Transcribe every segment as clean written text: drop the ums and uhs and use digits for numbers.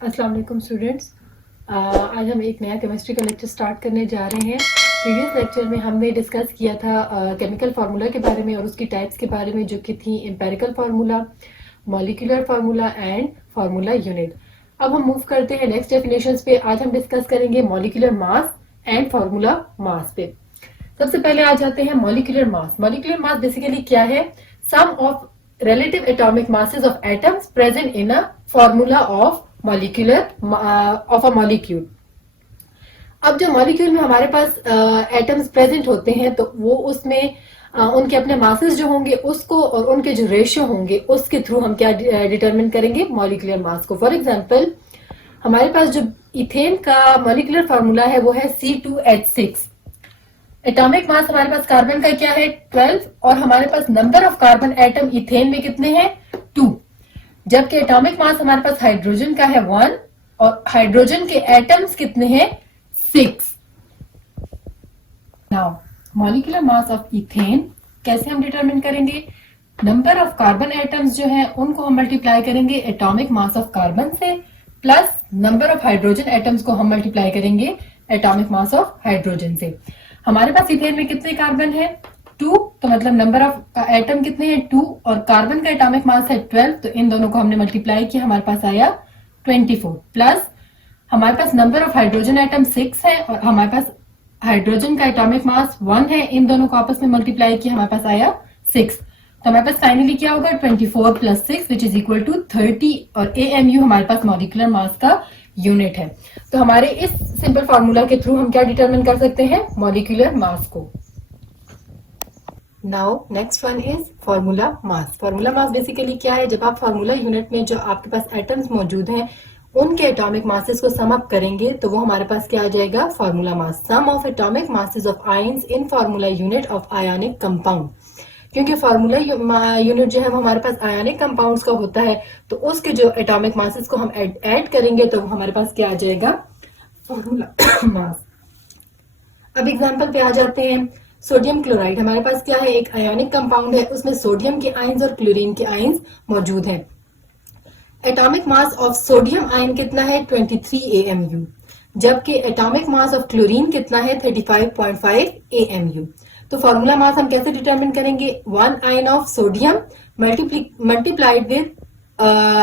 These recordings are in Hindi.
अस्सलाम वालेकुम स्टूडेंट्स। आज हम एक नया केमिस्ट्री का लेक्चर स्टार्ट करने जा रहे हैं। प्रीवियस लेक्चर में हमने डिस्कस किया था केमिकल फार्मूला के बारे में और उसकी टाइप्स के बारे में, जो कि थी empirical formula, molecular formula and formula unit. अब हम मूव करते हैं नेक्स्ट डेफिनेशंस पे। आज हम डिस्कस करेंगे molecular mass and formula mass पे। सबसे पहले आ जाते हैं molecular mass. Molecular mass basically क्या है? सम of relative atomic masses of atoms present in a formula of molecular of a molecule। अब जो मॉलिक्यूल में हमारे पास एटम्स प्रेजेंट होते हैं तो वो उसमें उनके अपने मासेस जो होंगे उसको और उनके जो रेशियो होंगे उसके थ्रू हम क्या डिटरमिन करेंगे? मॉलिक्यूलर मास को। फॉर एग्जांपल हमारे पास जो इथेन का मॉलिक्यूलर फार्मूला है वो है C2H6। एटॉमिक मास हमारे पास कार्बन का क्या है? 12। और हमारे पास number of carbon atom ethane में कितने हैं? 2। जबकि एटॉमिक मास हमारे पास हाइड्रोजन का है 1 और हाइड्रोजन के एटम्स कितने हैं? 6। Now molecular mass of ethane कैसे हम डिटरमिन करेंगे? नंबर ऑफ कार्बन एटम्स जो है उनको हम मल्टीप्लाई करेंगे एटॉमिक मास ऑफ कार्बन से, plus number of hydrogen atoms को हम मल्टीप्लाई करेंगे एटॉमिक मास ऑफ हाइड्रोजन से। हमारे पास इथेन में कितने कार्बन है? 2। तो मतलब नंबर ऑफ एटम कितने हैं? 2। और कार्बन का एटॉमिक मास है 12। तो इन दोनों को हमने मल्टीप्लाई किया, हमारे पास आया 24। प्लस हमारे पास नंबर ऑफ हाइड्रोजन एटम 6 है और हमारे पास हाइड्रोजन का एटॉमिक मास 1 है। इन दोनों को आपस में मल्टीप्लाई किया, हमारे पास आया 6। तो हमारे पास फाइनली क्या होगा? 24 plus 6 which is equal to 30। और AMU हमारे पास मॉलिक्यूलर मास का यूनिट है। तो हमारे इस सिंपल फार्मूला के थ्रू हम क्या डिटरमिन कर सकते हैं? मॉलिक्यूलर मास को। Now next one is formula mass. Formula mass basically क्या है? जब आप फार्मूला यूनिट में जो आपके पास एटम्स मौजूद हैं उनके एटॉमिक मासेस को सम अप करेंगे तो वो हमारे पास क्या आ जाएगा? Formula mass. Sum of atomic masses of ions in formula unit of ionic compound. क्योंकि फार्मूला यूनिट जो है वो हमारे पास आयोनिक कंपाउंड्स का होता है, तो उसके जो एटॉमिक मासेस को हम ऐड करेंगे तो हमारे पास क्या आ जाएगा? फार्मूला मास। अब एग्जांपल पे आ जाते हैं। सोडियम क्लोराइड हमारे पास क्या है? एक आयोनिक कंपाउंड है, उसमें सोडियम के आयंस और क्लोरीन के आयंस मौजूद हैं। Atomic mass of sodium ion कितना है? 23 AMU। जबकि एटॉमिक मास ऑफ क्लोरीन कितना है? 35.5 AMU। तो फार्मूला मास हम कैसे डिटरमिन करेंगे? 1 ion of sodium multiplied with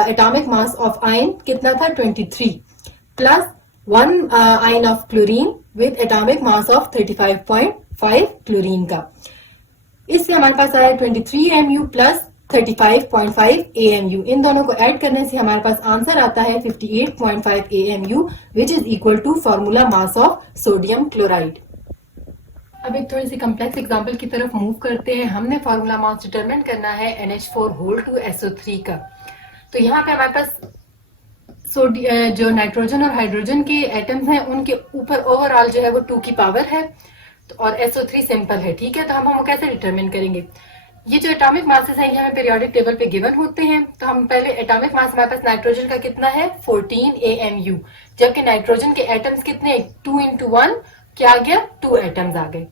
atomic mass of ion कितना था? 23 plus 1 ion of chlorine with atomic mass of 35.5 chlorine का। इससे हमारे पास आया 23 AMU प्लस 35.5 AMU। इन दोनों को ऐड करने से हमारे पास आंसर आता है 58.5 AMU which is equal to formula mass of sodium chloride. अब एक थोड़ी सी कम्प्लेक्स एग्जांपल की तरफ मूव करते हैं। हमने फार्मूला मास डिटरमिन करना है NH4 होल टू SO3 का। तो यहाँ पे हमारे पास जो नाइट्रोजन और हाइड्रोजन के एटम्स हैं उनके ऊपर ओवरऑल जो है वो 2 की पावर है और SO3 सिंपल है। ठीक है, तो हम कैसे डिटरमिन करेंगे? ये जो एटॉमिक मासेस हैं ये हमें पीरियोडिक टेबल पे गिवन होते हैं। तो हम पहले एटॉमिक मास हमारे पास नाइट्रोजन का कितना है? 14 AMU। जबकि नाइट्रोजन के एटम्स कितने? 2 into 1 क्या आ गया? 2 एटम्स आ गए।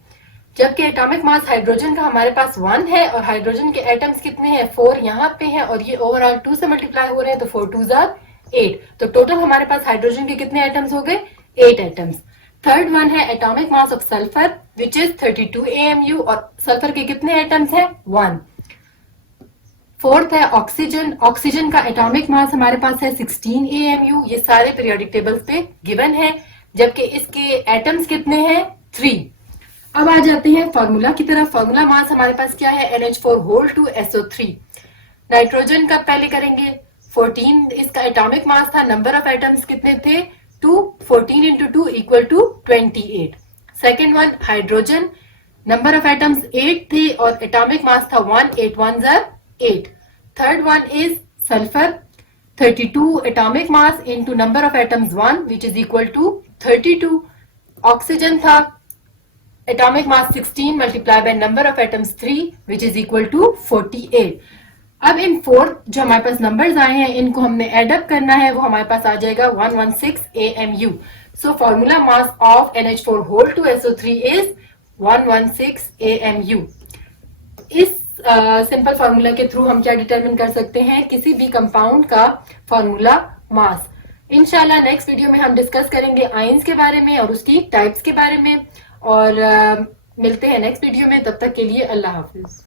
जबकि एटॉमिक मास हाइड्रोजन का हमारे पास 1 है और हाइड्रोजन के एटम्स कितने हैं? 4 यहाँ पे हैं और ये ओवरऑल 2 से मल्टीप्लाई हो रहे हैं, तो 4 2s are 8। तो टोटल हमारे पास हाइड्रोजन के कितने एटम्स हो गए? 8 एटम्स। थर्ड वन है atomic mass of sulphur which is 32 AMU और सल्फर के कितने एटम्स हैं? 1। फोर्थ है ऑक्सीजन। ऑक्सीजन का एटॉमिक मास हमारे पास है 16 AMU। ये सारे पीरियोडिक टेबल्स पे गिवन है। जबकि इसके एटम्स कितने हैं? 3। अब आ जाते हैं फार्मूला की तरफ। फार्मूला मास हमारे पास क्या है? NH4 whole two SO3। Nitrogen का पहले करेंगे। 14 इसका एटॉमिक मास था। नंबर ऑफ एटम्स कितने थे? 2। 14 into 2 equal to 28। Second one hydrogen, number of atoms 8 थे और एटॉमिक मास था 1। 8 1s are 8। Third one is sulphur, 32 atomic mass into number of atoms 1 which is equal to 32। Oxygen था atomic mass 16 multiply by number of atoms 3 which is equal to 48। अब इन फोर्थ जो हमारे पास नंबर्स आए हैं इनको हमने एडअप करना है, वो हमारे पास आ जाएगा 116 AMU। So formula mass of NH4 whole two SO3 is 116 AMU। इस सिंपल फार्मूला के थ्रू हम क्या डिटरमिन कर सकते हैं? किसी भी कंपाउंड का फार्मूला मास। इंशाल्लाह नेक्स्ट वीडियो में हम डिस्कस करेंगे आयंस के बारे में और उसकी टाइप्स के बारे में, और मिलते हैं नेक्स्ट वीडियो में। तब तक के लिए अल्लाह हाफिज।